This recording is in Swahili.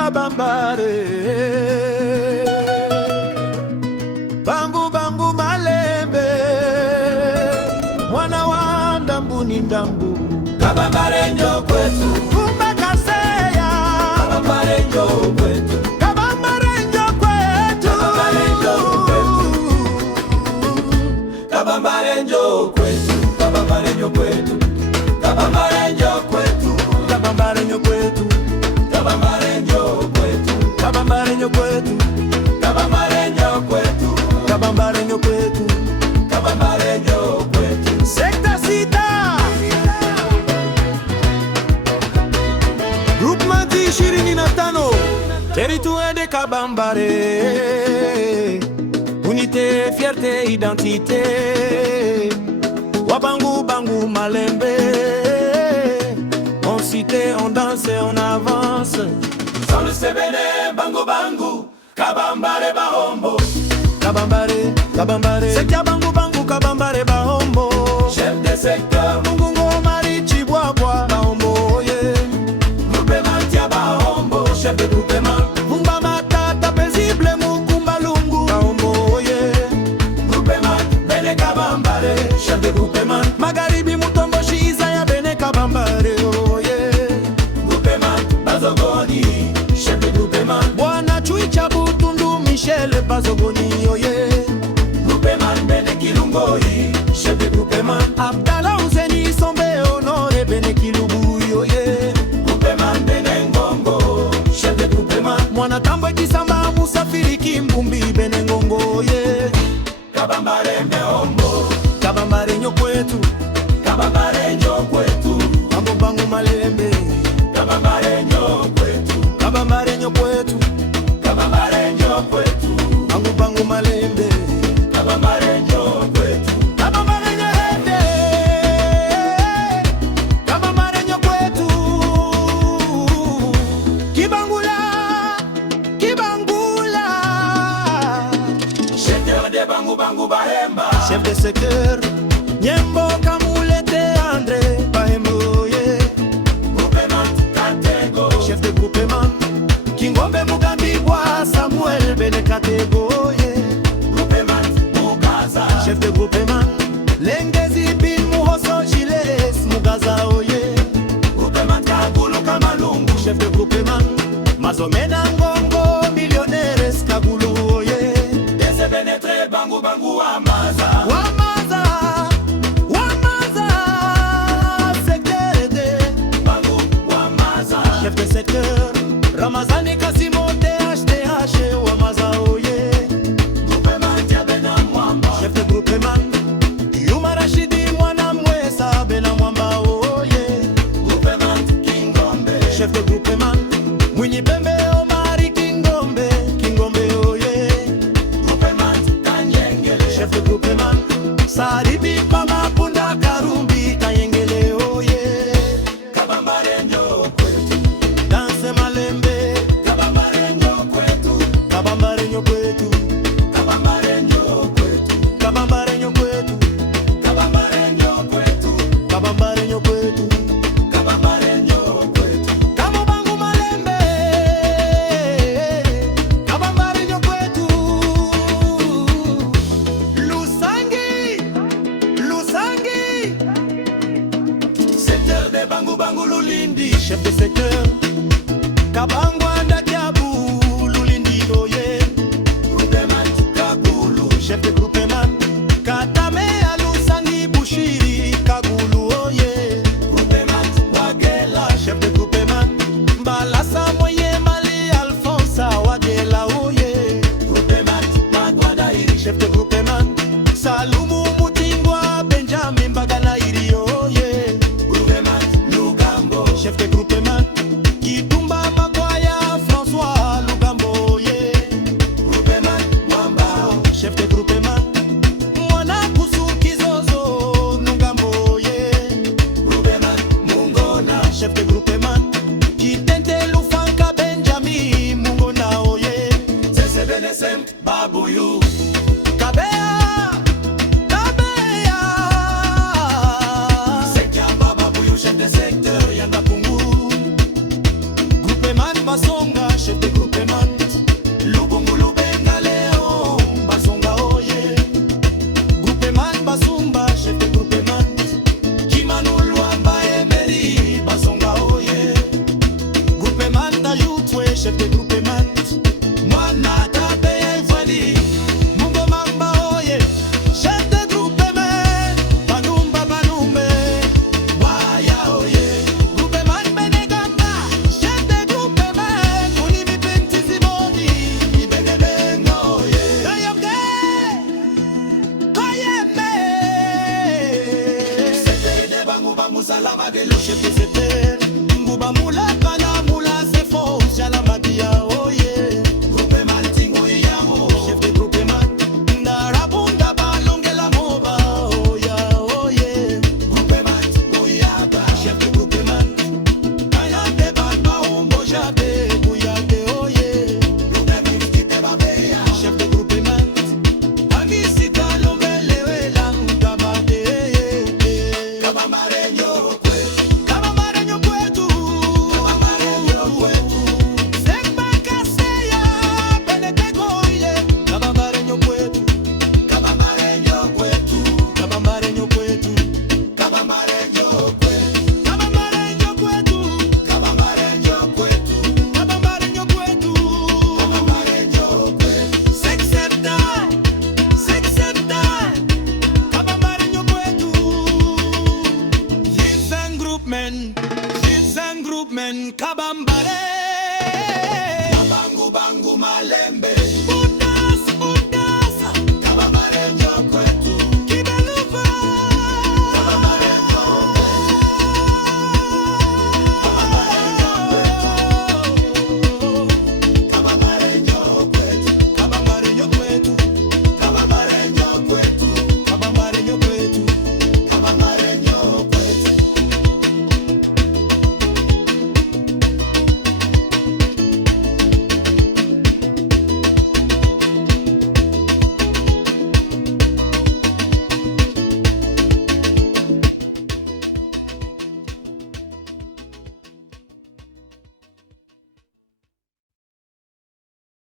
kabambare. Bangu bangu malembe, mwana wa ndambu ni ndambu. Kabambare njo kwetu, Kumbe kaseya. kabambare njo kwetu, Kabambare njo kwetu. kabambare njo kwetu, kabambare njo kwetu, kabambare njo kwetu, kabambare njo kwetu, Kabambare njo kwetu. kabambare njo kwetu, Kabambare njo kwetu. kabambare njo kwetu, Kabambare njo kwetu. kabambare njo kwetu. Sekta sita. Groupement 25. Territoire de Kabambare. Unité, fierté, identité. Wabangu bangu malembe. On cité, on danse, on avance. Sans le sebene bango bango, kabambare bahombo. Kabambare, Kabambare. Sekta bangu bangu Kabambare bahombo. Chef de secteur, Mungungo mari chibwabwa bahombo yeah. groupement tia bahombo. Chef de groupement, Mumba matata paisible mukumba lungu bahombo yeah. groupement bene kabambare. Chef de groupement, Magharibi mutombo shiza ya bene Kabambare oh yeah. groupement bazogoni. Chef de groupement, Bwana Chui Chabutundu Michel Bazogoni oh yeah. groupement bene kilungoi. Chef de groupement, Abdallah Ouzeni Sombe Honore bene Kilubu oh yeah. groupement bene ngongo. Chef de groupement, Mwana Tambwe Kisamba Musafiri Kimbumbi bene Ngongo oh yeah. kabambare mehombo. Kabambare nyo kwetu. Kabambare njo kwetu, Bangu bangu malembe. kabambare njo kwetu, Kabambare nyo kwetu. kabambare njo kwetu, Bangu bangu malembe. kabambare njo kwetu. Kabambare nyo hende. Kabambare nyo kwetu. Kibangula. Kibangula. Secteur de bangu bangu bahemba. Chef de secteur. Nyembo Kamulete André Bahembo yeah. Groupement Katego. Chef de groupement. Kingombe Mugambi Bwa Samuel Bene Katego yeah. Groupement Mugaza. Chef de groupement. Lengezi Bin Muhoso Giles Mugaza oye. Groupement Kagulu Kamalungu. Chef de groupement. Mazomena Ngongo Millionnaires Kagulu oye. Dese benetre bangu bangu amaza. Wamaza. Wamaza. Secteur de Bangu wamaza. chef de secteur. Ramazani Kasimo THTH Wamaza oye. Groupement Tiabena Mwamba. Chef de groupement. Yuma Rashidi Mwana Mwesa Bena Mwamba oye. Groupement Kingombe. Chef de groupement. Mwinyi Pembe Omari Kingombe. Kingombe oye. Groupement Kanyengele. Chef de groupement. Saribi Pama Punda Karumbi Kayengele oye. Kabambare njo kwetu, Danse malembe. kabambare njo kwetu, Kabambare nyo kwetu. kabambare njo kwetu, Kabambare nyo kwetu. kabambare njo kwetu, Kabambare nyo kwetu. kabambare njo kwetu. Kamo bangu malembe. Kabambare nyo kwetu. Lusangi. Lusangi. Secteur de bangu bangu Lulindi. Chef de secteur. Kabangwa Ndakiabu Lulindi oye. Groupement Kagulu. Chef de groupement. Katame Alusangi Bushiri Kagulu oye. Groupement Wagela. Chef de groupement. Mbalasa Moye Mali Alphonse Wagela oye. Groupement Madwadairi. Chef de groupement. Salumu Mutingwa Benjamin Bagana iri oye. Groupement Lugambo. Chef de groupement. Kitumba Makwaya François Lugambo oye. Groupement Mwambao. Chef de groupement. Mwana Kusuki Zozo Nungambo oye. Groupement Mungona. Chef de groupement. Kitente Lufanka Benjamin Mungona oye. Sese Benesem Babuyu. Kabea. Kabea. Sekia Babuyu. Chef de secteur Yanda Pungu. Basonga, chef de groupement. Lubungu Lubenga Léon, Basonga oye. Groupement Basumba, chef de groupement. Kimanu Luamba Emery, Basonga oye. Groupement Ayutwe, chef de groupement. Mwana Tabe Evali, Mungo Mamba oye. Chef de groupement, Banumba Banumbe, Waya oye. Groupement Benegamba, chef de groupement. Unimi Penti Ziboni, Ibenebenga oye. Kayamde, Kayeme. Sete de Bangu Bangu Salama de lo chef de Seter. Nguba Mula Kana Mula Sefo, Shalamadia oye. Groupement Tingo Iyamo, chef de groupement. Ndarabunda Balongela Moba, oya oye. Groupement Muyaba, chef de groupement. Kayande Bamba Umbo Jabe, Muyade oye. Lubemi Kite Babeya, chef de groupement. Amisita Lombelewela, Ngabade, Kabambarenyo kwetu. Kabambarenyo kwetu. Kabambarenyo kwetu. Semba Kaseya, Benetego ile. Kabambarenyo kwetu. Kabambarenyo kwetu. Kabambarenyo kwetu. Kabambarenyo kwetu. Kabambarenyo kwetu. Kabambarenyo kwetu. Kabambarenyo kwetu. Kabambarenyo kwetu. Sexepta. Sexepta. Kabambarenyo kwetu. Lives and groupmen. Lives and groupmen. Kabambare. Bangu Bangu Malembe.